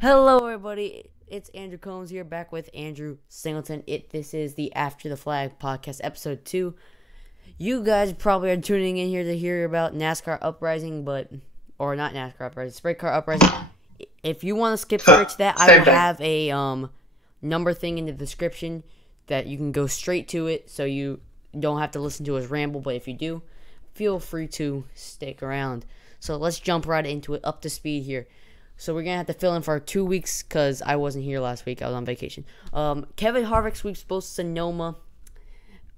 Hello, everybody. It's Andrew Combs here, back with Andrew Singleton. This is the After the Flag podcast, episode 2. You guys probably are tuning in here to hear about NASCAR Uprising, or not NASCAR Uprising, Sprint Car Uprising. If you want to skip straight to that, I will have a number thing in the description that you can go straight to it, so you don't have to listen to us ramble. But if you do, feel free to stick around. So let's jump right into it, up to speed here. So we're going to have to fill in for 2 weeks because I wasn't here last week. I was on vacation. Kevin Harvick sweeps both Sonoma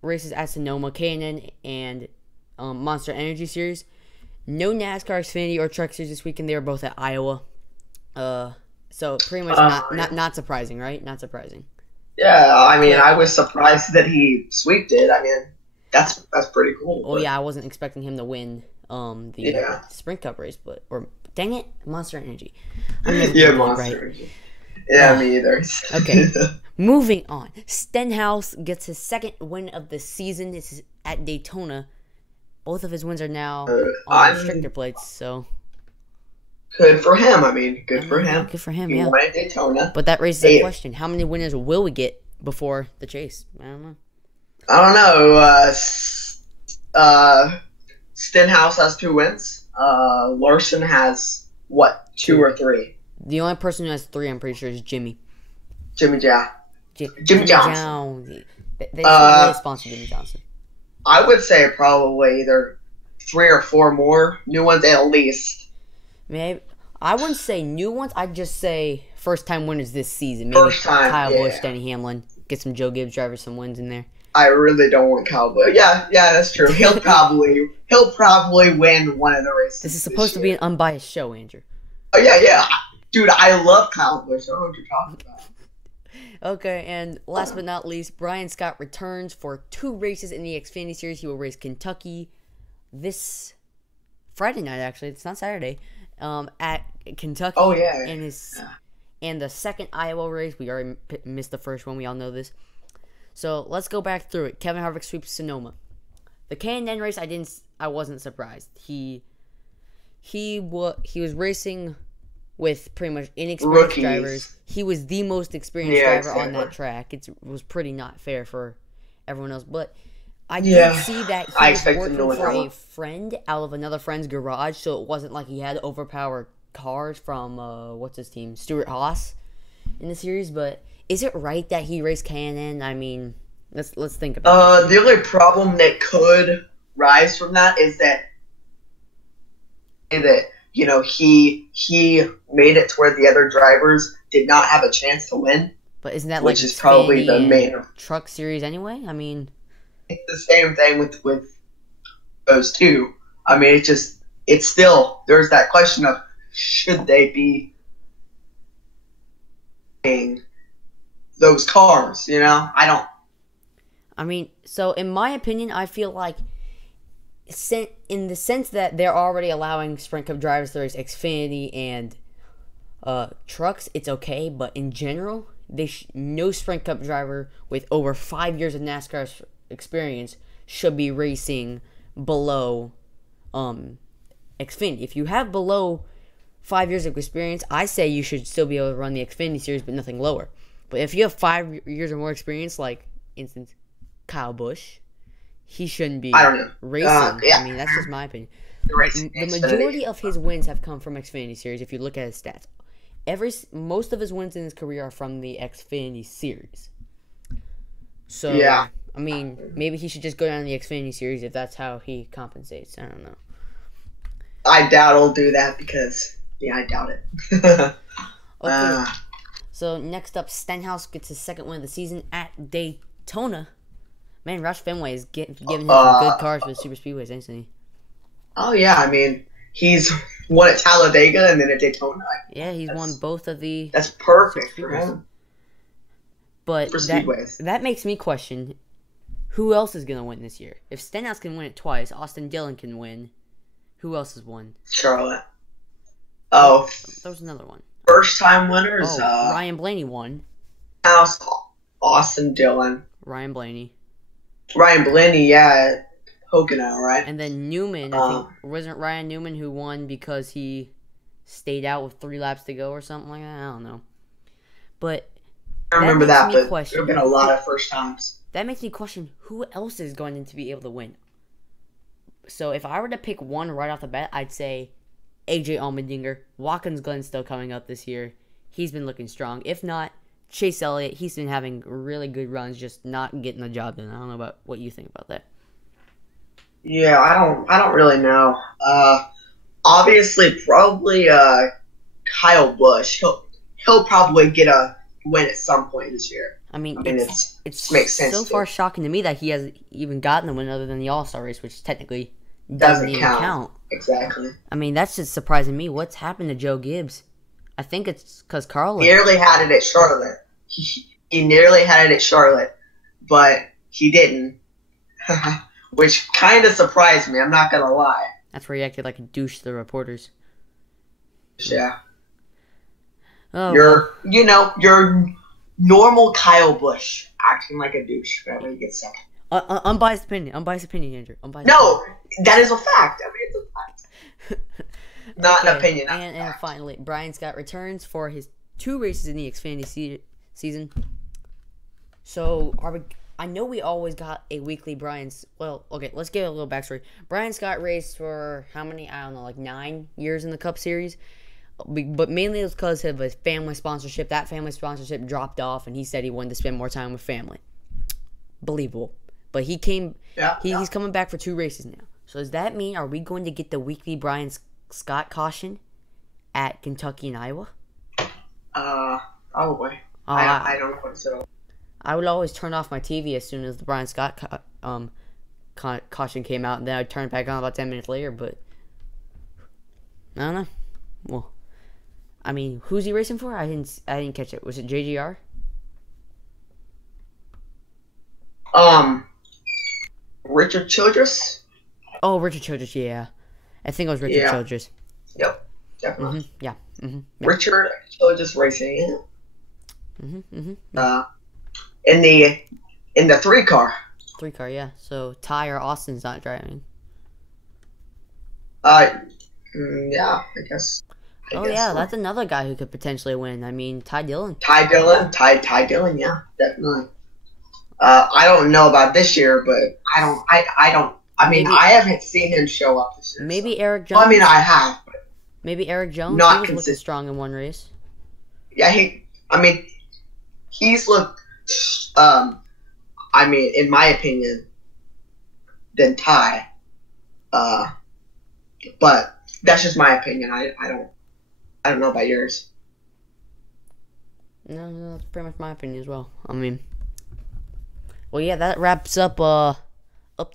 races at Sonoma, K&N, and Monster Energy Series. No NASCAR Xfinity or Truck Series this weekend. They were both at Iowa. So pretty much not surprising, right? Not surprising. Yeah, I mean, I was surprised that he sweeped it. I mean, that's pretty cool. Oh, yeah, I wasn't expecting him to win the Sprint Cup race, or dang it, Monster Energy. Monster Energy. Yeah, me either. Okay, moving on. Stenhouse gets his second win of the season. This is at Daytona. Both of his wins are now on restrictor plates, so... Good for him. I mean, good for him. Good for him, he won at Daytona. But that raises a question. How many winners will we get before the chase? I don't know. Stenhouse has 2 wins. Larson has, 2 or 3? The only person who has 3, I'm pretty sure, is Jimmy. Jimmy Johnson. They really sponsor Jimmy Johnson. I would say probably either 3 or 4 more new ones at least. Maybe I wouldn't say new ones. I'd just say first-time winners this season. Maybe Kyle Busch, Denny Hamlin, get some Joe Gibbs drivers some wins in there. I really don't want Kyle Busch. Yeah, that's true. He'll probably win one of the races. This is supposed to be an unbiased show, Andrew. Oh yeah, dude, I love Kyle Busch. I don't know what you're talking about. Okay, and last but not least, Brian Scott returns for 2 races in the Xfinity Series. He will race Kentucky this Friday night. Actually, it's not Saturday. At Kentucky. Oh yeah. And the second Iowa race. We already missed the first one. We all know this. So let's go back through it. Kevin Harvick sweeps Sonoma. The K&N race, I wasn't surprised. He was racing with pretty much inexperienced drivers. He was the most experienced driver on that track. It was pretty not fair for everyone else. But I did see that he was working for a friend out of another friend's garage, so it wasn't like he had overpowered cars from what's his team, Stuart Haas, in the series. But is it right that he raced K&N? I mean, let's think about it. The only problem that could rise from that is that he made it to where the other drivers did not have a chance to win. But isn't that which is probably the main Truck Series anyway? I mean, it's the same thing with those two. I mean, it's still, there's that question of should they be paying those cars, I mean, so in my opinion, I feel like in the sense that they're already allowing Sprint Cup drivers to race Xfinity and trucks, it's okay. But in general, no Sprint Cup driver with over 5 years of NASCAR experience should be racing below Xfinity. If you have below 5 years of experience, I say you should still be able to run the Xfinity Series, but nothing lower. But if you have 5 years or more experience, like, instance, Kyle Busch, he shouldn't be racing. I mean, that's just my opinion. The majority of his wins have come from Xfinity Series, if you look at his stats. Most of his wins in his career are from the Xfinity Series. So, I mean, maybe he should just go down to the Xfinity Series if that's how he compensates. I don't know. I doubt he'll do that because, I doubt it. Okay. So, next up, Stenhouse gets his second win of the season at Daytona. Man, Roush Fenway is giving him some good cars for the super speedways, isn't he? Oh, yeah. I mean, he's won at Talladega and then at Daytona. Yeah, he's won both of the... That's perfect for him. But that makes me question, who else is going to win this year? If Stenhouse can win it twice, Austin Dillon can win. Who else has won? Charlotte. Oh. There was another one. First-time winners. Ryan Blaney won. Austin Dillon. Ryan Blaney, yeah. Pocono, right? And then Newman, I think, wasn't Ryan Newman who won because he stayed out with 3 laps to go or something like that. I don't know. But I remember that, but question, there have been a lot of first times. That makes me question who else is going to be able to win. So if I were to pick one right off the bat, I'd say AJ Allmendinger. Watkins Glen's still coming up this year. He's been looking strong. If not, Chase Elliott. He's been having really good runs, just not getting the job done. I don't know about what you think about that. Yeah, I don't really know. Obviously, probably Kyle Busch. He'll probably get a win at some point this year. I mean it's makes sense. So far, shocking to me that he hasn't even gotten a win other than the All-Star race, which technically doesn't even count. Exactly. I mean, that's just surprising me. What's happened to Joe Gibbs? I think it's because Carl nearly had it at Charlotte. He nearly had it at Charlotte, but he didn't, which kind of surprised me. I'm not gonna lie. That's where he acted like a douche to the reporters. Yeah. Oh, your normal Kyle Busch acting like a douche whenever he gets second. Unbiased opinion, Andrew. No, that is a fact. I mean, it's a fact. Not an opinion. And finally, Brian Scott returns for his 2 races in the Xfinity season. So, I know we always got a weekly Brian's. Well, okay, let's give a little backstory. Brian Scott raced for how many? I don't know, like 9 years in the Cup Series. But mainly it was because of his family sponsorship. That family sponsorship dropped off, and he said he wanted to spend more time with family. Believable. But he came. He's coming back for 2 races now. So does that mean, are we going to get the weekly Brian Scott caution at Kentucky and Iowa? Probably. I don't know so. I would always turn off my TV as soon as the Brian Scott caution came out, and then I'd turn it back on about 10 minutes later. But I don't know. Well, I mean, who's he racing for? I didn't catch it. Was it JGR? Richard Childress. Oh, Richard Childress. Yeah, I think it was Richard Childress. Yep, definitely. Mm-hmm. Yeah. Mm-hmm. Richard Childress racing. Mm-hmm. In the 3 car. 3 car, yeah. So Ty or Austin's not driving. Yeah, I guess. That's another guy who could potentially win. I mean, Ty Dillon. Ty Dillon, yeah, definitely. I don't know about this year, but I haven't seen him show up this year. Maybe Eric Jones. Well, I mean, I have. But maybe Eric Jones. Not he was looking strong in one race. Yeah, he's looked. In my opinion, than Ty. But that's just my opinion. I don't know about yours. No, that's pretty much my opinion as well. I mean, well, yeah, that wraps up to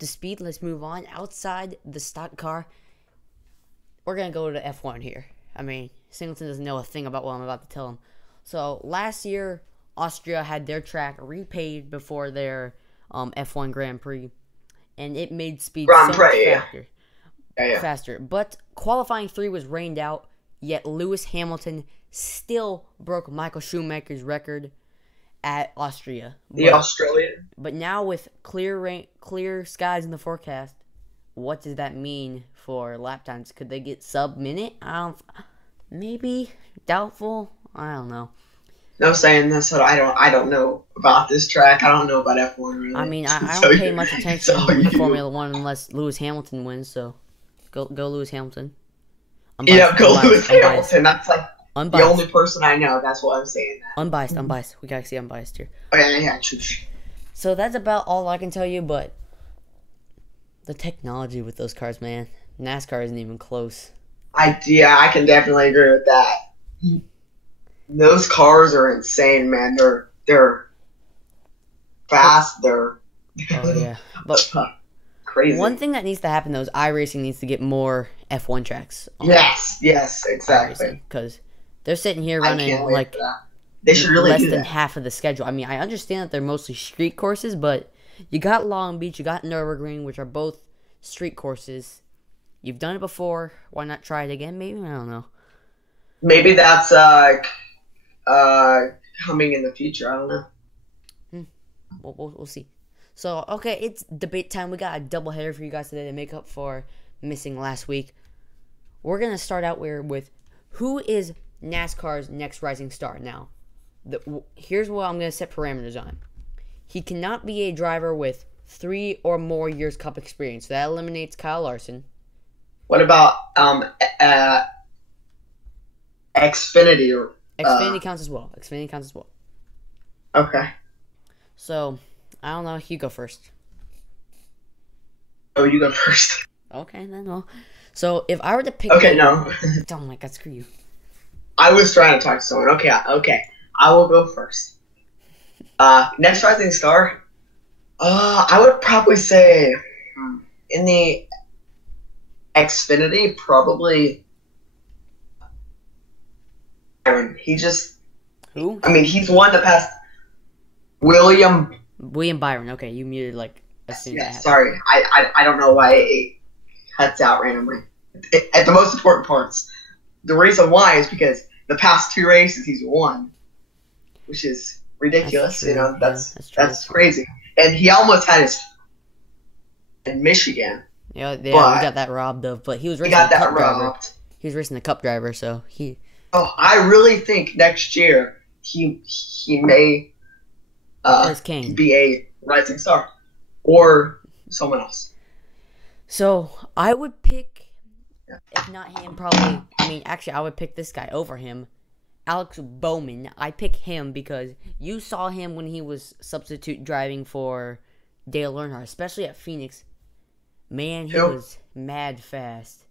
speed. Let's move on. Outside the stock car, we're gonna go to F1 here. I mean, Singleton doesn't know a thing about what I'm about to tell him. So last year, Austria had their track repaved before their F1 Grand Prix, and it made speed faster. But qualifying 3 was rained out, yet Lewis Hamilton still broke Michael Schumacher's record at Austria. The Australian. But now with clear skies in the forecast, what does that mean for lap times? Could they get sub-minute? Maybe. Doubtful. I don't know. No saying this, I don't know about this track. I don't know about F1 really. I mean, I don't pay much attention to Formula 1 unless Lewis Hamilton wins, so go Lewis Hamilton. Lewis Hamilton. That's like unbiased. The only person I know. That's why I'm saying that. Unbiased. We gotta see unbiased here. Oh, yeah, true. So that's about all I can tell you, but the technology with those cars, man. NASCAR isn't even close. I can definitely agree with that. Those cars are insane, man. They're fast. Oh yeah, but crazy. One thing that needs to happen though is iRacing needs to get more F1 tracks. Yes, exactly. Because they're sitting here running like they should really less than half of the schedule. I mean, I understand that they're mostly street courses, but you got Long Beach, you got Nürburgring, which are both street courses. You've done it before. Why not try it again? Maybe, I don't know. Maybe that's coming in the future. I don't know. We'll see. So, okay, it's debate time. We got a doubleheader for you guys today to make up for missing last week. We're going to start out with Who is NASCAR's next rising star? Now, here's what I'm going to set parameters on. He cannot be a driver with 3 or more years Cup experience. So that eliminates Kyle Larson. What about Xfinity? Xfinity counts as well. Okay. So, I don't know. You go first. Oh, you go first. Okay, then. Well, so if I were to pick... Okay, no. Oh my God, screw you. I was trying to talk to someone. Okay. I will go first. Next rising star? I would probably say in the Xfinity, probably Byron. Who? I mean, he's won the past. William Byron. Okay, you muted like as soon as Yeah, that happened. sorry. I don't know why it cuts out randomly. At the most important parts. The reason why is because the past 2 races he's won, which is ridiculous. That's crazy. And he almost had his in Michigan. Yeah, we got that robbed of. But he was racing the Cup driver. He was racing the Cup driver, so he. Oh, I really think next year he may be a rising star or someone else. So I would pick, if not him, probably. I mean, actually, I would pick this guy over him. Alex Bowman. I pick him because you saw him when he was substitute driving for Dale Earnhardt, especially at Phoenix. Man, he was mad fast.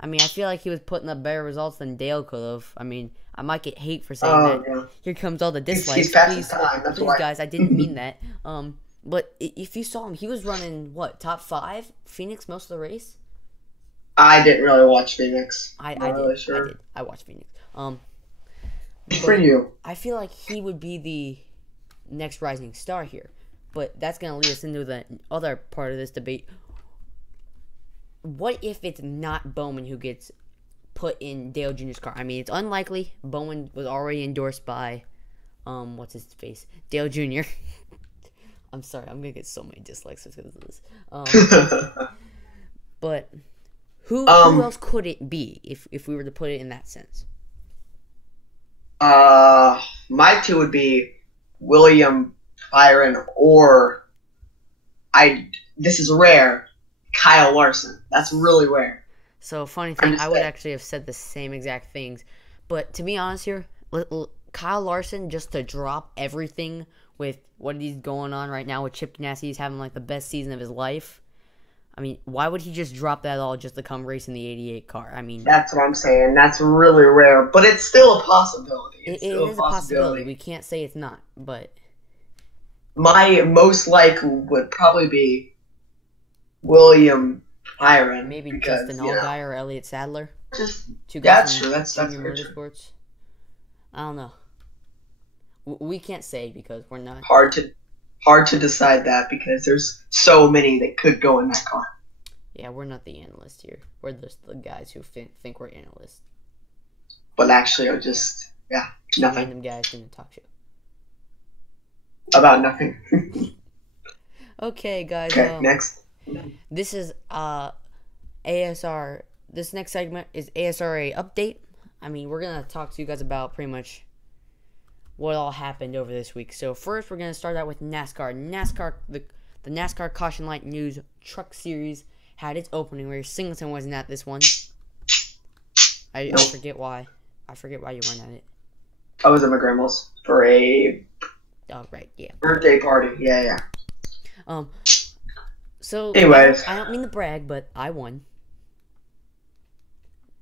I mean, I feel like he was putting up better results than Dale could have. I mean, I might get hate for saying that. Yeah. Here comes all the dislikes. He's past his time. That's why. Guys, I didn't mean that. But if you saw him, he was running, top 5 Phoenix most of the race? I didn't really watch Phoenix. I did. I watched Phoenix. For you. I feel like he would be the next rising star here. But that's going to lead us into the other part of this debate. What if it's not Bowman who gets put in Dale Jr.'s car? I mean, it's unlikely. Bowman was already endorsed by, what's his face? Dale Jr. I'm sorry, I'm going to get so many dislikes because of this. But who else could it be if we were to put it in that sense? My 2 would be William Byron or this is rare, Kyle Larson. That's really rare. So, funny thing, I would actually have said the same exact things. But to be honest here, Kyle Larson, just to drop everything with what he's going on right now with Chip Ganassi, he's having like the best season of his life. I mean, why would he just drop that all just to come race in the 88 car? I mean, that's what I'm saying. That's really rare, but it's still a possibility. It is a possibility. We can't say it's not, but my most likely would probably be William Byron. Maybe Justin Allgaier or Elliott Sadler. Just 2 guys that's true. That's Junior Motorsports. I don't know. We can't say because we're not hard to decide that because there's so many that could go in that car. Yeah, we're not the analysts here. We're just the guys who think we're analysts. But actually, are just nothing. Random guys in the talk show. About nothing. Okay, guys. Okay, next. This is ASR. This next segment is ASRA update. I mean, we're gonna talk to you guys about pretty much what all happened over this week. So first, we're gonna start out with NASCAR. The NASCAR Caution Light News Truck Series had its opening where Singleton wasn't at this one. I forget why. I forget why you weren't at it. I was at my grandma's for a birthday party. Yeah. So anyways, I don't mean to brag, but I won.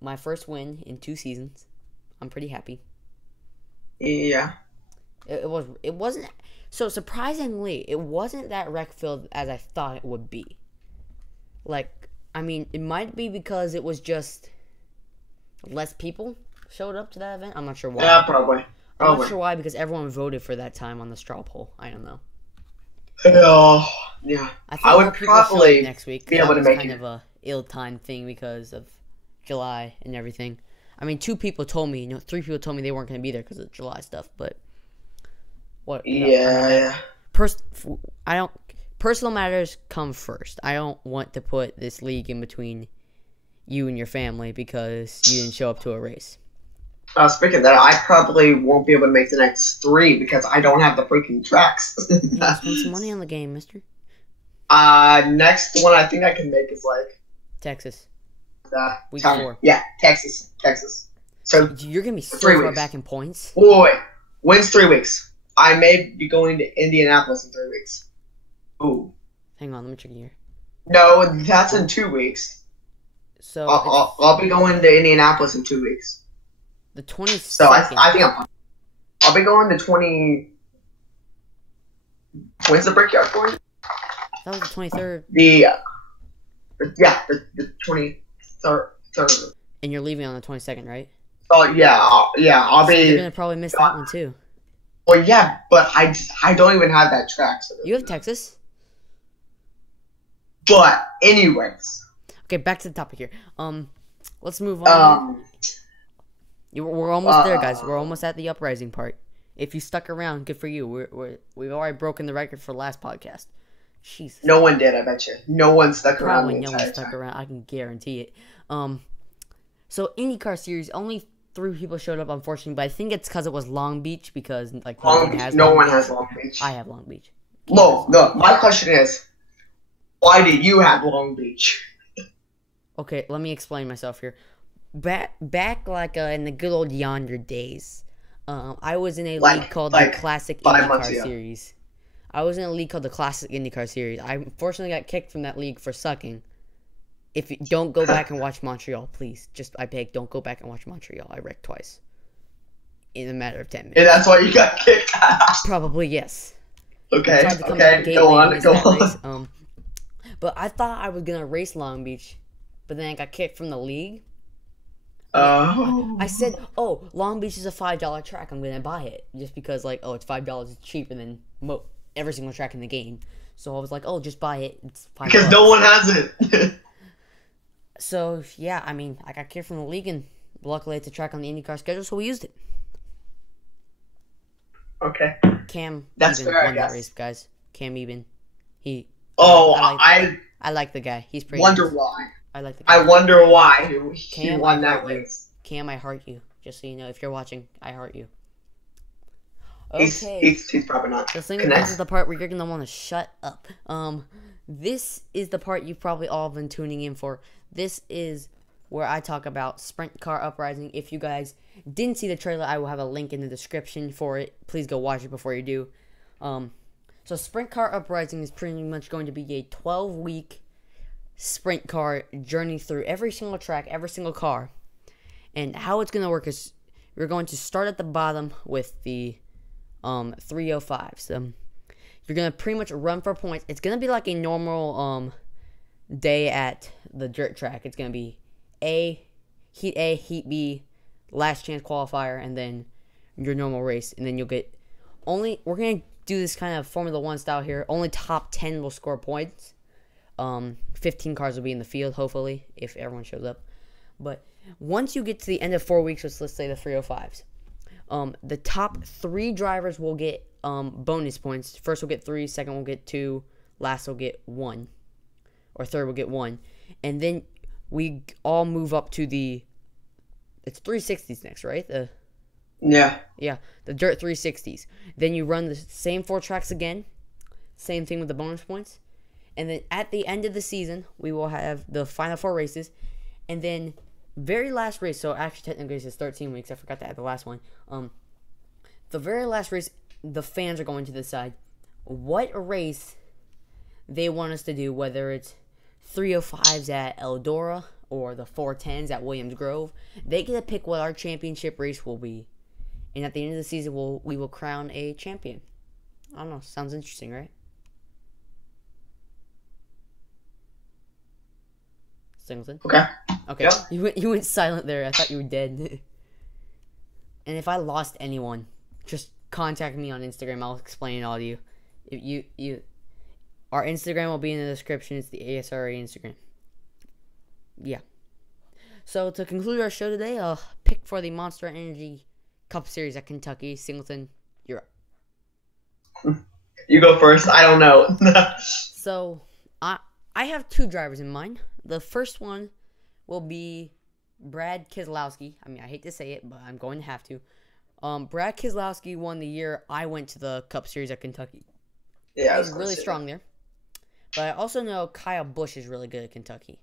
My first win in 2 seasons. I'm pretty happy. Yeah. It wasn't so surprisingly, it wasn't that wreck filled as I thought it would be. Like, I mean, it might be because it was just less people showed up to that event. I'm not sure why. Yeah, probably. I'm not sure why because everyone voted for that time on the straw poll. I don't know. Yeah. I would probably next week be able to make kind of a ill-timed thing because of July and everything. I mean, 3 people told me they weren't going to be there because of July stuff, but what? Personal matters come first. I don't want to put this league in between you and your family because you didn't show up to a race. Speaking of that, I probably won't be able to make the next 3 because I don't have the freaking tracks. Yeah, spend some money on the game, mister. Next one I think I can make is like Texas. Week China. 4. Yeah, Texas. So you're gonna be so 3 far weeks. back in points. Wait. When's 3 weeks? I may be going to Indianapolis in 3 weeks. Ooh. Hang on, let me check here. No, that's in 2 weeks. So I'll be going to Indianapolis in 2 weeks. The 22nd. So I think I'll be going to 20. When's the Brickyard for you? That was the 23rd. The 23rd. And you're leaving on the 22nd, right? Oh yeah, I'll So be. you're gonna probably miss that one too. Well, yeah, but I don't even have that track. So You have Texas. But anyways. Okay, back to the topic here. Let's move on. We're almost there, guys. We're almost at the Uprising part. If you stuck around, good for you. We've already broken the record for the last podcast. Jesus. No one did, I bet you. No one stuck around. Probably no one stuck around. I can guarantee it. So IndyCar series, only 3 people showed up, unfortunately, but I think it's because it was Long Beach because like no one has Long Beach. I have Long Beach. No. My question is, why did you have Long Beach? Okay, let me explain myself here. Back like in the good old yonder days, I was in a league called the Classic IndyCar Series. I was in a league called the Classic IndyCar Series. I unfortunately got kicked from that league for sucking. If you don't go back and watch Montreal, please. I beg, don't go back and watch Montreal. I wrecked twice in a matter of 10 minutes. And that's why you got kicked? Probably, yes. Okay, go on. But I thought I was going to race Long Beach, but then I got kicked from the league. Oh. I said, Long Beach is a $5 track. I'm going to buy it. Just because, it's $5. It's cheaper than every single track in the game. So I was like, just buy it. It's $5. Because no one has it. So, yeah, I mean, I got kicked from the league, and luckily it's a track on the IndyCar schedule, so we used it. Okay. Cam That's Eben fair, won that race, guys. Cam Eben. I like the guy. He's pretty wonder nice. Why. I like the guy. I wonder why he won that race. Cam, I heart you. Just so you know, if you're watching, I heart you. Okay. He's probably not. This is the part where you're going to want to shut up. This is the part you've probably all been tuning in for. This is where I talk about Sprint Car Uprising. If you guys didn't see the trailer, I will have a link in the description for it. Please go watch it before you do. So Sprint Car Uprising is pretty much going to be a 12-week sprint car journey through every single track, every single car. And how it's going to work is we're going to start at the bottom with the 305s. You're going to pretty much run for points. It's going to be like a normal day at the dirt track. It's going to be Heat A, Heat B, last chance qualifier, and then your normal race. And then you'll get we're going to do this kind of Formula 1 style here. Only top 10 will score points. 15 cars will be in the field, hopefully, if everyone shows up. But once you get to the end of 4 weeks, let's say the 305s, the top 3 drivers will get bonus points. First will get 3, second will get 2, last will get 1, or third will get 1. And then we all move up to it's 360s next, right? Yeah, the dirt 360s. Then you run the same 4 tracks again. Same thing with the bonus points. And then at the end of the season, we will have the final 4 races. And then very last race, so actually technically it's 13 weeks. I forgot to add the last one. The very last race, the fans are going to decide what race they want us to do, whether it's 305s at Eldora or the 410s at Williams Grove. They get to pick what our championship race will be. And at the end of the season, we will crown a champion. I don't know. Sounds interesting, right? Singleton? Okay. Yep. You went silent there. I thought you were dead. And if I lost anyone, just contact me on Instagram. I'll explain it all to you. If our Instagram will be in the description. It's the ASRA Instagram. Yeah. So to conclude our show today, I'll pick for the Monster Energy Cup Series at Kentucky. Singleton, you're up. You go first. I don't know. So I have 2 drivers in mind. The first one will be Brad Keselowski. I mean, I hate to say it, but I'm going to have to. Brad Keselowski won the year I went to the Cup Series at Kentucky. Yeah, he's really strong there. But I also know Kyle Busch is really good at Kentucky.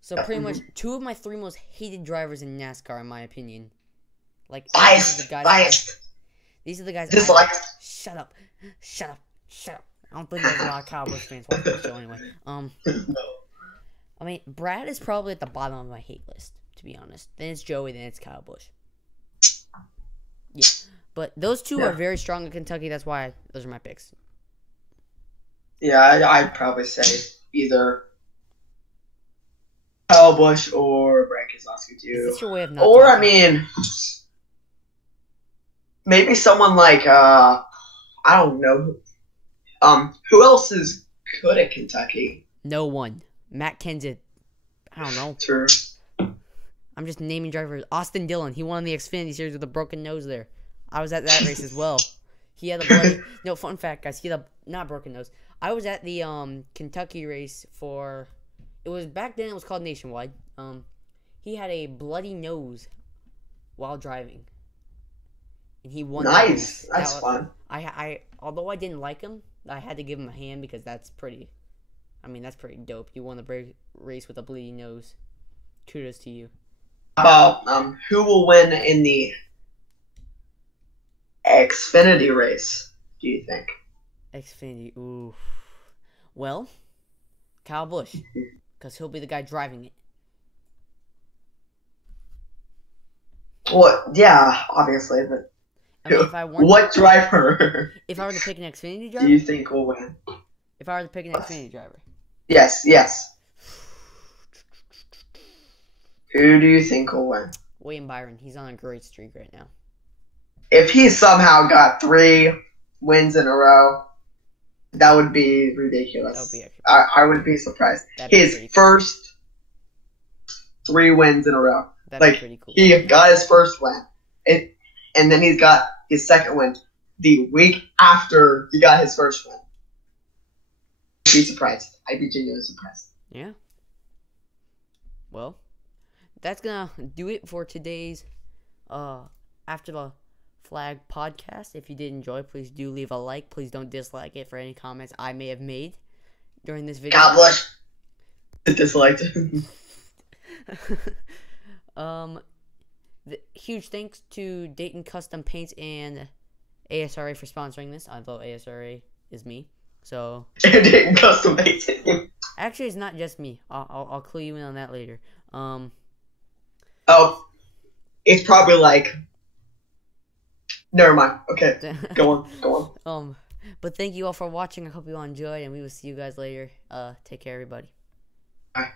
So pretty much 2 of my 3 most hated drivers in NASCAR, in my opinion. Like biased. These are the guys. Disliked. Shut up. I don't think there's a lot of Kyle Busch fans watching the show anyway. No. I mean, Brad is probably at the bottom of my hate list, to be honest. Then it's Joey, then it's Kyle Busch. Yeah. But those 2 are very strong in Kentucky. That's why those are my picks. Yeah, I'd probably say either Kyle Busch or Brad Keselowski too. Is this your way of not or, talking? I mean, maybe someone like, I don't know. Who else is good at Kentucky? No one. Matt Kenseth. I don't know. True. I'm just naming drivers. Austin Dillon. He won the Xfinity Series with a broken nose there. I was at that race as well. He had a bloody... No, fun fact, guys. He had a... Not broken nose. I was at the Kentucky race for... It was... Back then, it was called Nationwide. He had a bloody nose while driving. And he won. Nice. That's fun. Although I didn't like him, I had to give him a hand because that's pretty... I mean, that's pretty dope. You won the race with a bleeding nose. Kudos to you. About who will win in the Xfinity race, do you think? Xfinity, ooh. Well, Kyle Busch, because he'll be the guy driving it. Well, yeah, obviously, but I mean, if I weren't, what driver if I were to pick an Xfinity driver, do you think will win? If I were to pick an Xfinity driver. Yes. Who do you think will win? William Byron. He's on a great streak right now. If he somehow got 3 wins in a row, that would be ridiculous. That would be actually I would be surprised. His first 3 wins in a row. That'd be pretty cool. He got his first win, and then he's got his second win the week after he got his first win. I'd be surprised. I'd be genuinely surprised. Yeah. Well, that's gonna do it for today's After the Flag podcast. If you did enjoy, please do leave a like. Please don't dislike it for any comments I may have made during this video. God bless. Disliked. Huge thanks to Dayton Custom Paints and ASRA for sponsoring this. Although ASRA is me, so Dayton Custom Paints. Actually, it's not just me. I'll clue you in on that later. Oh, it's probably like. Never mind. Okay, go on. But thank you all for watching. I hope you all enjoyed, and we will see you guys later. Take care, everybody. Bye.